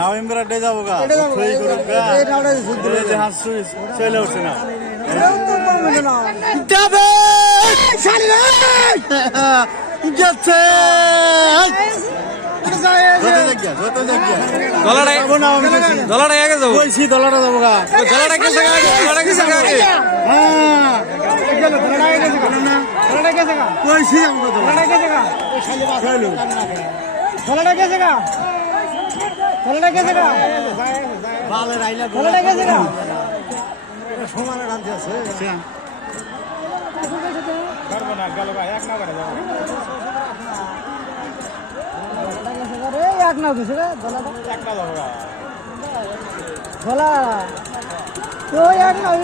November day যাবো গা চলে উঠছে না দলাটা যাবো গা সমানে রাঁধতে আছে এক নাও দিছে ধলা তো এক নাও